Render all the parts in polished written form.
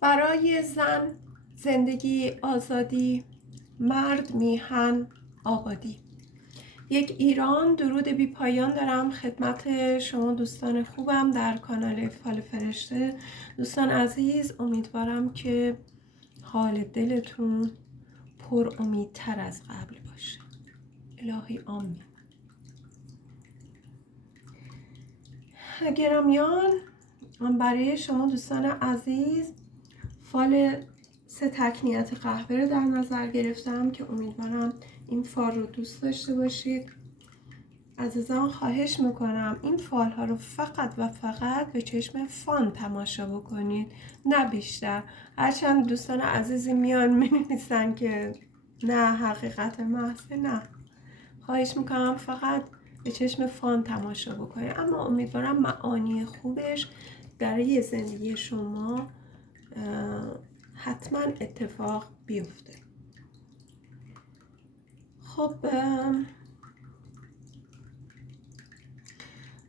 برای زن زندگی آزادی، مرد میهن آبادی. یک ایران درود بی پایان دارم خدمت شما دوستان خوبم در کانال فال فرشته. دوستان عزیز، امیدوارم که حال دلتون پر امیدتر از قبل باشه. الهی آمین. گرامیان، من برای شما دوستان عزیز فال 3 تکنیت قهوه رو در نظر گرفتم که امیدوارم این فال رو دوست داشته باشید. عزیزان خواهش میکنم این فال ها رو فقط و فقط به چشم فان تماشا بکنید، نه بیشتر. هرچند دوستان عزیزی میان مینویسن که نه حقیقت محض، نه، خواهش میکنم فقط به چشم فان تماشا بکنید، اما امیدوارم معانی خوبش برای زندگی شما حتما اتفاق بیفته. خب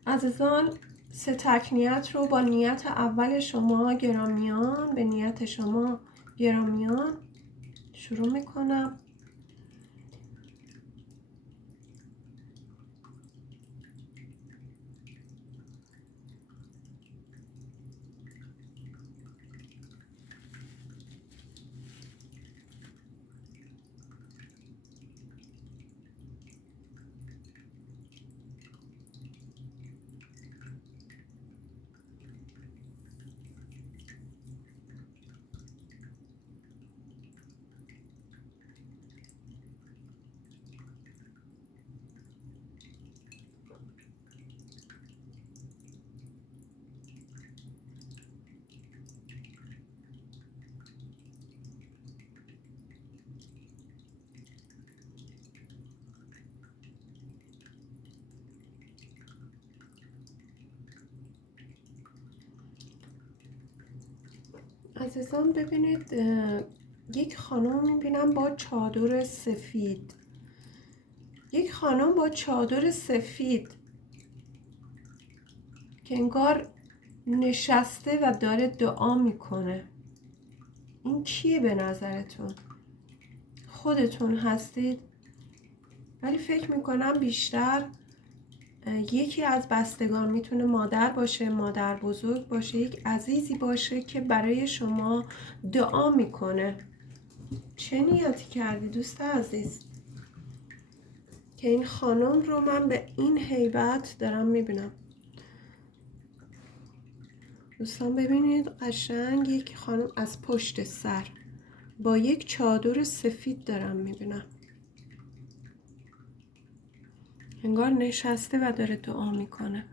عزیزان، 3 تکنیت رو با نیت اول شما گرامیان، به نیت شما گرامیان شروع میکنم. عزیزان ببینید، یک خانم میبینم با چادر سفید، یک خانم با چادر سفید که انگار نشسته و داره دعا میکنه. این کیه به نظرتون؟ خودتون هستید؟ ولی فکر میکنم بیشتر یکی از بستگان، میتونه مادر باشه، مادر بزرگ باشه، یک عزیزی باشه که برای شما دعا میکنه. چه نیتی کردی دوست عزیز که این خانم رو من به این هیبت دارم میبینم؟ دوستان ببینید، قشنگ یک خانم از پشت سر با یک چادر سفید دارم میبینم، انگار نشسته و داره دعا میکنه.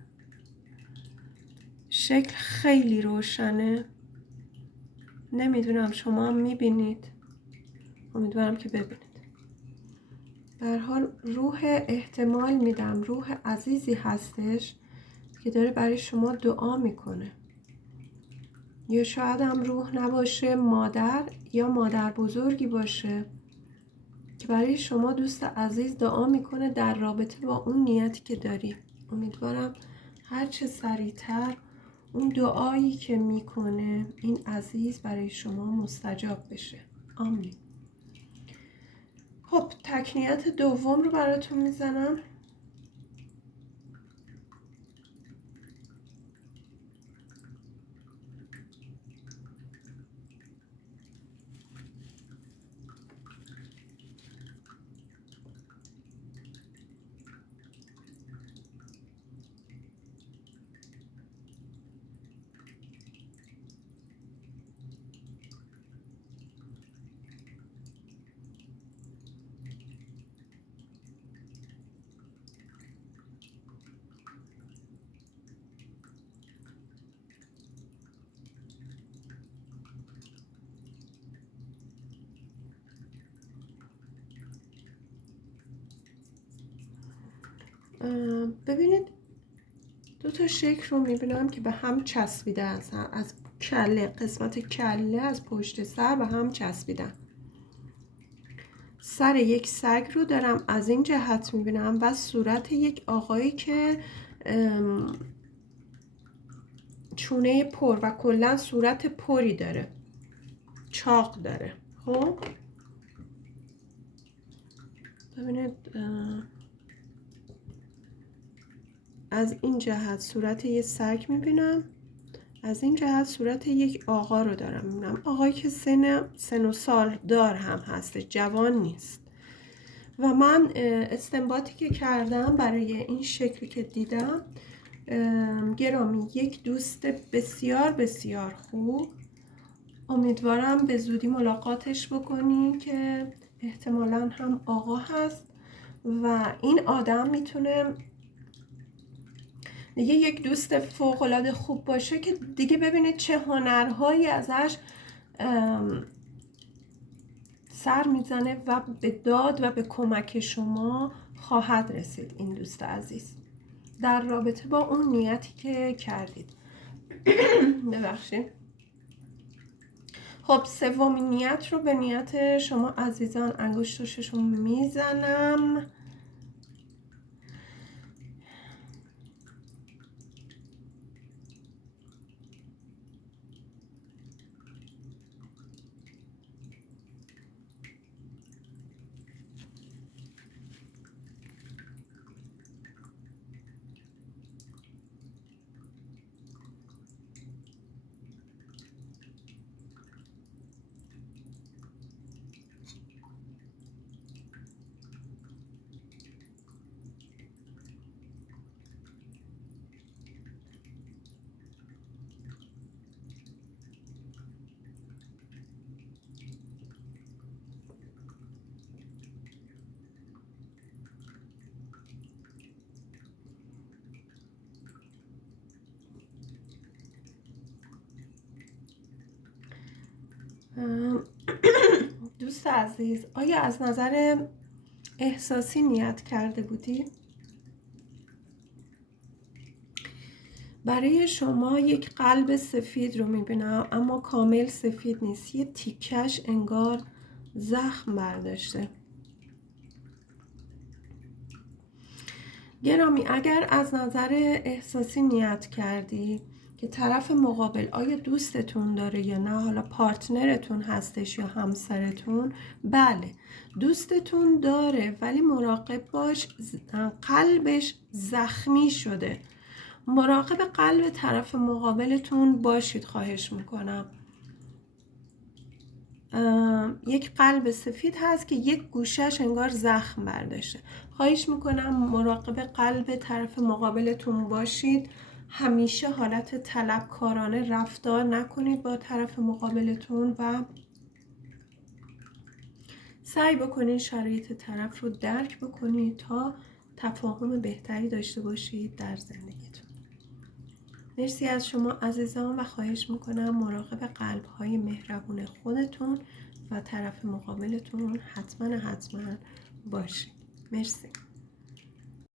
شکل خیلی روشنه، نمیدونم شما هم میبینید، امیدوارم که ببینید. در حال روح احتمال میدم روح عزیزی هستش که داره برای شما دعا میکنه، یا شاید هم روح نباشه، مادر یا مادر بزرگی باشه که برای شما دوست عزیز دعا میکنه در رابطه با اون نیتی که داری. امیدوارم هرچه سریعتر اون دعایی که میکنه این عزیز برای شما مستجاب بشه. آمین. خب تکنیت دوم رو براتون میزنم. ببینید 2 تا شکل رو میبینم که به هم چسبیده، از کله، قسمت کله از پشت سر به هم چسبیدن. سر یک سگ رو دارم از این جهت میبینم و صورت یک آقایی که چونه پر و کلا صورت پری داره. چاق داره. خب ببینید از این جهت صورت یه سگ میبینم، از این جهت صورت یک آقا رو دارم میبینم. آقایی که سن و سال دار هم هست، جوان نیست. و من استنباطی که کردم برای این شکلی که دیدم، گرامی یک دوست بسیار بسیار خوب، امیدوارم به زودی ملاقاتش بکنی که احتمالاً هم آقا هست و این آدم میتونه دیگه یک دوست فوق‌العاده خوب باشه که دیگه ببینید چه هنرهایی ازش سر میزنه و به داد و به کمک شما خواهد رسید این دوست عزیز در رابطه با اون نیتی که کردید. ببخشید. خب سومین نیت رو به نیت شما عزیزان انگشت و ششم میزنم. دوست عزیز، آیا از نظر احساسی نیت کرده بودی؟ برای شما یک قلب سفید رو میبینم اما کامل سفید نیست، یه تیکش انگار زخم برداشته. گرامی اگر از نظر احساسی نیت کردی که طرف مقابل آیا دوستتون داره یا نه، حالا پارتنرتون هستش یا همسرتون، بله دوستتون داره ولی مراقب باش قلبش زخمی شده. مراقب قلب طرف مقابلتون باشید خواهش میکنم. یک قلب سفید هست که یک گوشش انگار زخم برداشته. خواهش میکنم مراقب قلب طرف مقابلتون باشید. همیشه حالت طلبکارانه رفتار نکنید با طرف مقابلتون و سعی بکنید شرایط طرف رو درک بکنید تا تفاهم بهتری داشته باشید در زندگیتون. مرسی از شما عزیزان و خواهش میکنم مراقب قلب‌های مهربون خودتون و طرف مقابلتون حتما باشید. مرسی.